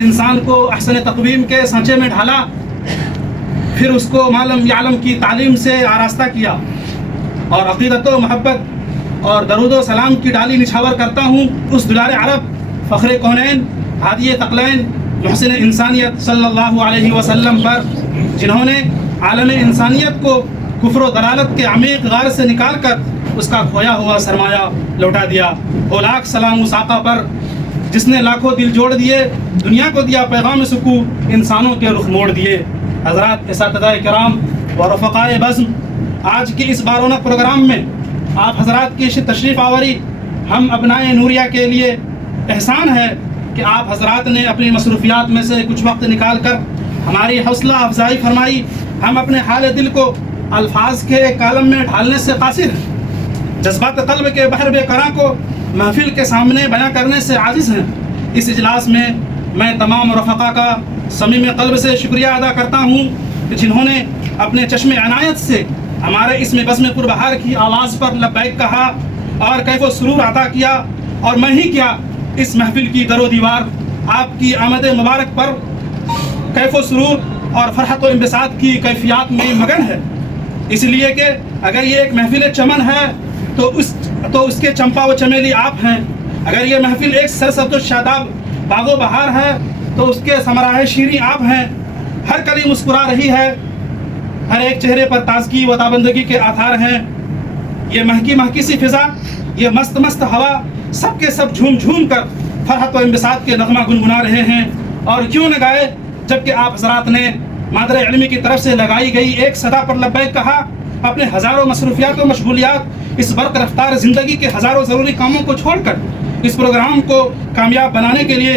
انسان کو احسن تقویم کے سانچے میں ڈھالا، پھر اس کو معلم یعلم کی تعلیم سے آراستہ کیا، اور عقیدت و محبت اور درود و سلام کی ڈالی نچھاور کرتا ہوں اس دلار عرب، فخر کونین، ہادی ثقلین، محسن انسانیت صلی اللہ علیہ وسلم پر، جنہوں نے عالم انسانیت کو کفر و ضلالت کے عمیق غار سے نکال کر اس کا کھویا ہوا سرمایہ لوٹا دیا۔ وہ لاکھ سلام اس آقا پر جس نے لاکھوں دل جوڑ دیے، دنیا کو دیا پیغام سکون، انسانوں کے رخ موڑ دیے۔ حضرات، اساتذہ کرام و رفقائے بزم، آج کی اس بارونق پروگرام میں آپ حضرات کی تشریف آوری ہم ابنائے نوریہ کے لیے احسان ہے کہ آپ حضرات نے اپنی مصروفیات میں سے کچھ وقت نکال کر ہماری حوصلہ افزائی فرمائی۔ ہم اپنے حال دل کو الفاظ کے ایک کالم میں ڈھالنے سے قاصر ہیں، جذبات قلب کے بحر بے قرار کو محفل کے سامنے بیان کرنے سے عاجز ہیں۔ اس اجلاس میں میں تمام رفقا کا صمیم قلب سے شکریہ ادا کرتا ہوں کہ جنہوں نے اپنے چشم عنایت سے ہمارے اس میں بزم پربہار کی آواز پر لبیک کہا اور کیف و سرور عطا کیا، اور میں ہی کیا اس محفل کی در و دیوار آپ کی آمد مبارک پر کیف و سرور اور فرحت و انبساط کی کیفیات میں مگن ہے۔ اس لیے کہ اگر یہ ایک محفل چمن ہے تو اس کے چمپا و چمیلی آپ ہیں، اگر یہ محفل ایک سرسبز و شاداب باغ و بہار ہے تو اس کے ثمرۂ شیریں آپ ہیں۔ ہر کلی مسکرا رہی ہے، ہر ایک چہرے پر تازگی و تابندگی کے آثار ہیں۔ یہ مہکی مہکی سی فضا، یہ مست مست ہوا، سب کے سب جھوم جھوم کر فرحت و انبساط کے نغمہ گنگنا رہے ہیں۔ اور کیوں نہ گائے جبکہ آپ حضرات نے مادر علمی کی طرف سے لگائی گئی ایک صدا پر لبیک کہا۔ اپنے ہزاروں مصروفیات و مشغولیات، اس برق رفتار زندگی کے ہزاروں ضروری کاموں کو چھوڑ کر اس پروگرام کو کامیاب بنانے کے لیے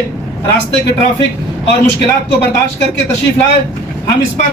راستے کے ٹریفک اور مشکلات کو برداشت کر کے تشریف لائے۔ ہم اس پر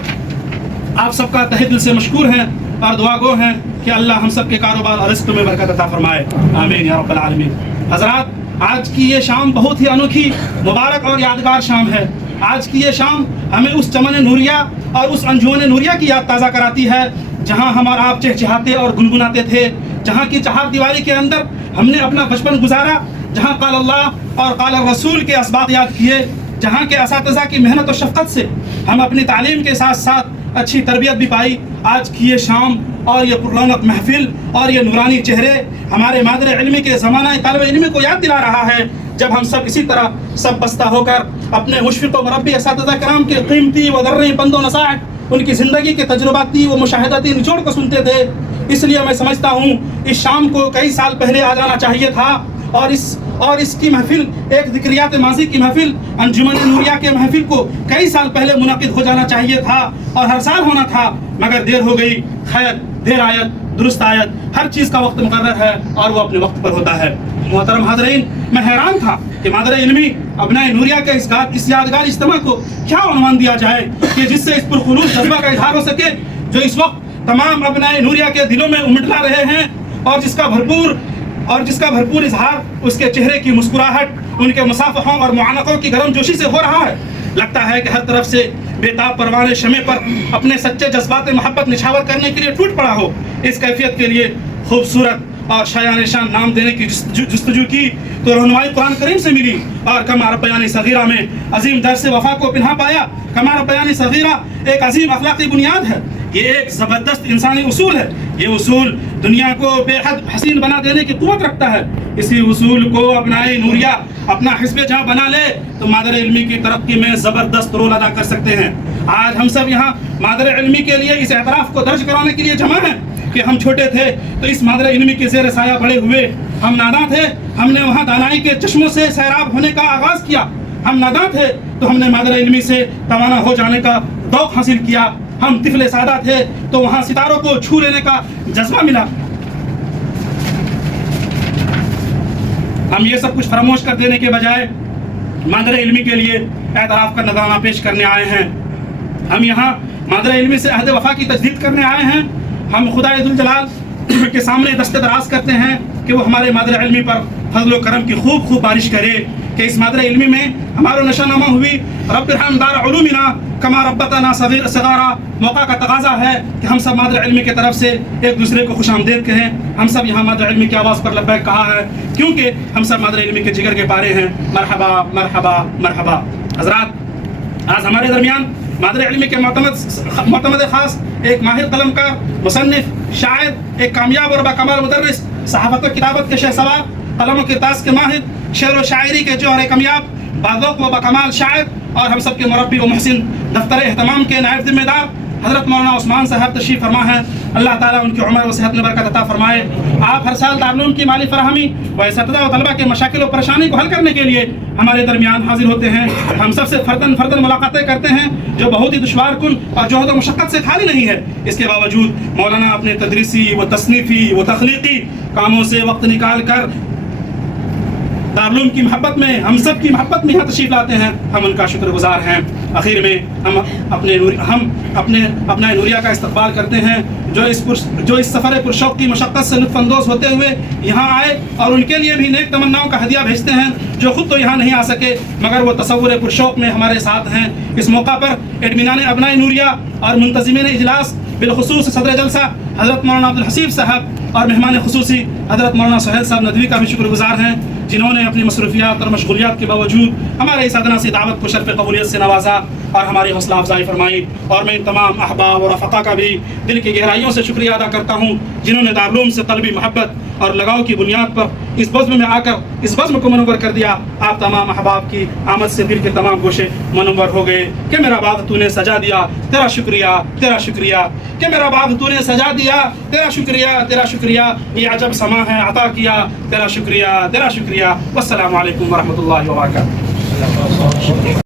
آپ سب کا تہہ دل سے مشکور ہیں اور دعا گو ہیں کہ اللہ ہم سب کے کاروبار اور رزق میں برکت عطا فرمائے، آمین یا رب العالمین۔ حضرات، آج کی یہ شام بہت ہی انوکھی، مبارک اور یادگار شام ہے۔ آج کی یہ شام ہمیں اس چمن نوریہ اور اس انجمن نوریہ کی یاد تازہ کراتی ہے جہاں ہم اور آپ چہچہاتے اور گنگناتے تھے، جہاں کی چہار دیواری کے اندر ہم نے اپنا بچپن گزارا، جہاں قال اللہ اور قال الرسول کے اسباق یاد کیے، جہاں کے اساتذہ کی محنت و شفقت سے ہم اپنی تعلیم کے ساتھ ساتھ اچھی تربیت بھی پائی۔ آج کی یہ شام اور یہ پررونق محفل اور یہ نورانی چہرے ہمارے مادر علمی کے زمانہ طالب علمی کو یاد دلا رہا ہے جب ہم سب اسی طرح سب بستہ ہو کر اپنے مشفق و مربی اساتذہ کرام کے قیمتی و درری پند و نصائح، ان کی زندگی کے تجرباتی و مشاہداتی نچوڑ کو سنتے تھے۔ اس لیے میں سمجھتا ہوں اس شام کو کئی سال پہلے آ جانا چاہیے تھا، اور اس کی محفل، ایک ذکریات ماضی کی محفل، انجمن نوریہ کے محفل کو کئی سال پہلے منعقد ہو جانا چاہیے تھا اور ہر سال ہونا تھا، مگر دیر ہو گئی۔ خیر، دیر آیت درست آیت، ہر چیز کا وقت مقرر ہے اور وہ اپنے وقت پر ہوتا ہے۔ محترم حاضرین، میں حیران تھا کہ مادر علمی ابنائے نوریہ کے اس یادگار اجتماع کو کیا عنوان دیا جائے کہ جس سے اس پرخلوص جذبہ کا اظہار ہو سکے جو اس وقت تمام ابنائے نوریہ کے دلوں میں امٹلا رہے ہیں، اور جس کا بھرپور اظہار اس کے چہرے کی مسکراہٹ، ان کے مصافحوں اور معانقوں کی گرم جوشی سے ہو رہا ہے۔ لگتا ہے کہ ہر طرف سے بےتاب پروانے شمع پر اپنے سچے جذبات محبت نچھاور کرنے کے لیے ٹوٹ پڑا ہو۔ اس کیفیت کے لیے خوبصورت اور شایان شان نام دینے کی جستجو کی تو رہنمائی قرآن کریم سے ملی، اور کما ربیانی صغیرہ میں عظیم درس وفا کو پنہا پایا۔ کما ربیانی صغیرہ ایک عظیم اخلاقی بنیاد ہے، یہ ایک زبردست انسانی اصول ہے۔ یہ اصول دنیا کو بے حد حسین بنا دینے کی قوت رکھتا ہے۔ اسی اصول کو ابنائے نوریہ اپنا حزب جہاں بنا لے تو مادر علمی کی ترقی میں زبردست رول ادا کر سکتے ہیں۔ آج ہم سب یہاں مادر علمی کے لیے اس اعتراف کو درج کرانے کے لیے جمع ہیں کہ ہم چھوٹے تھے تو اس مادر علمی کے زیر سایہ بڑے ہوئے، ہم ناداں تھے، ہم نے وہاں دانائی کے چشموں سے سیراب ہونے کا آغاز کیا، ہم ناداں تھے تو ہم نے مادر علمی سے توانا ہو جانے کا ذوق حاصل کیا، ہم طفل سادہ تھے تو وہاں ستاروں کو چھو لینے کا جذبہ ملا۔ ہم یہ سب کچھ فراموش کر دینے کے بجائے مادر علمی کے لیے اعتراف کا نذرانہ پیش کرنے آئے ہیں۔ ہم یہاں مادر علمی سے عہد وفا کی تجدید کرنے آئے ہیں۔ ہم خدا ذوالجلال کے سامنے دست دراز کرتے ہیں کہ وہ ہمارے مادر علمی پر فضل و کرم کی خوب بارش کرے، کہ اس مادر علمی میں ہمارا نشہ نامہ ہوئی۔ رب ارحم دار علومنا کما ربتنا صغارا، موقع کا تقاضا ہے کہ ہم سب مادر علمی کی طرف سے ایک دوسرے کو خوش آمدید کہیں۔ ہم سب یہاں مادر علمی کی آواز پر لبیک کہا ہے کیونکہ ہم سب مادر علمی کے جگر کے پارے ہیں۔ مرحبا مرحبا مرحبا۔ حضرات، آج ہمارے درمیان مادر علمی کے معتمد خاص، ایک ماہر قلم کا مصنف، شاعر، ایک کامیاب اور باکمال مدرس، صحافت و کتابت کے شہسوار، قلم و کرتاس کے ماہر، شعر و شاعری کے جوہر کامیاب، باذوق و باکمال شاعر اور ہم سب کے مربی و محسن، دفتر اہتمام کے نائب ذمہ دار حضرت مولانا عثمان صاحب تشریف فرما ہے۔ اللہ تعالیٰ ان کی عمر و صحت میں برکت عطا فرمائے۔ آپ ہر سال دارالعلوم کی مالی فراہمی و اساتذہ و طلبہ کے مشاکل و پریشانی کو حل کرنے کے لیے ہمارے درمیان حاضر ہوتے ہیں۔ ہم سب سے فرداً ملاقاتیں کرتے ہیں جو بہت ہی دشوار کن اور جہد و مشقت سے خالی نہیں ہے۔ اس کے باوجود مولانا اپنے تدریسی و تصنیفی و تخلیقی کاموں سے وقت نکال کر دارالعلوم کی محبت میں، ہم سب کی محبت میں یہاں تشریف لاتے ہیں۔ ہم ان کا شکر گزار ہیں۔ آخر میں ہم اپنے نوریہ کا استقبال کرتے ہیں جو اس سفر پرشوق کی مشقت سے لطف اندوز ہوتے ہوئے یہاں آئے، اور ان کے لیے بھی نیک تمناؤں کا ہدیہ بھیجتے ہیں جو خود تو یہاں نہیں آ سکے مگر وہ تصور پرشوق میں ہمارے ساتھ ہیں۔ اس موقع پر ایڈمینان ابنائے نوریہ اور منتظمین اجلاس، بالخصوص صدر جلسہ حضرت مولانا عبدالحسیب صاحب اور مہمان خصوصی حضرت مولانا سہیل صاحب ندوی کا بھی شکر گزار ہیں، جنہوں نے اپنی مصروفیات اور مشغولیات کے باوجود ہمارے اس ادنا سی دعوت کو شرف قبولیت سے نوازا اور ہماری حوصلہ افزائی فرمائی۔ اور میں ان تمام احباب اور رفقا کا بھی دل کی گہرائیوں سے شکریہ ادا کرتا ہوں جنہوں نے دارالعلوم سے قلبی محبت اور لگاؤ کی بنیاد پر اس بزم میں آ کر اس بزم کو منور کر دیا۔ آپ تمام احباب کی آمد سے دل کے تمام گوشے منور ہو گئے کہ میرا باغ تو نے سجا دیا، تیرا شکریہ تیرا شکریہ، کہ میرا باغ تو نے سجا دیا، تیرا شکریہ تیرا شکریہ، یہ عجب سما ہے عطا کیا، تیرا شکریہ تیرا شکریہ۔ والسلام علیکم ورحمۃ اللہ وبرکاتہ۔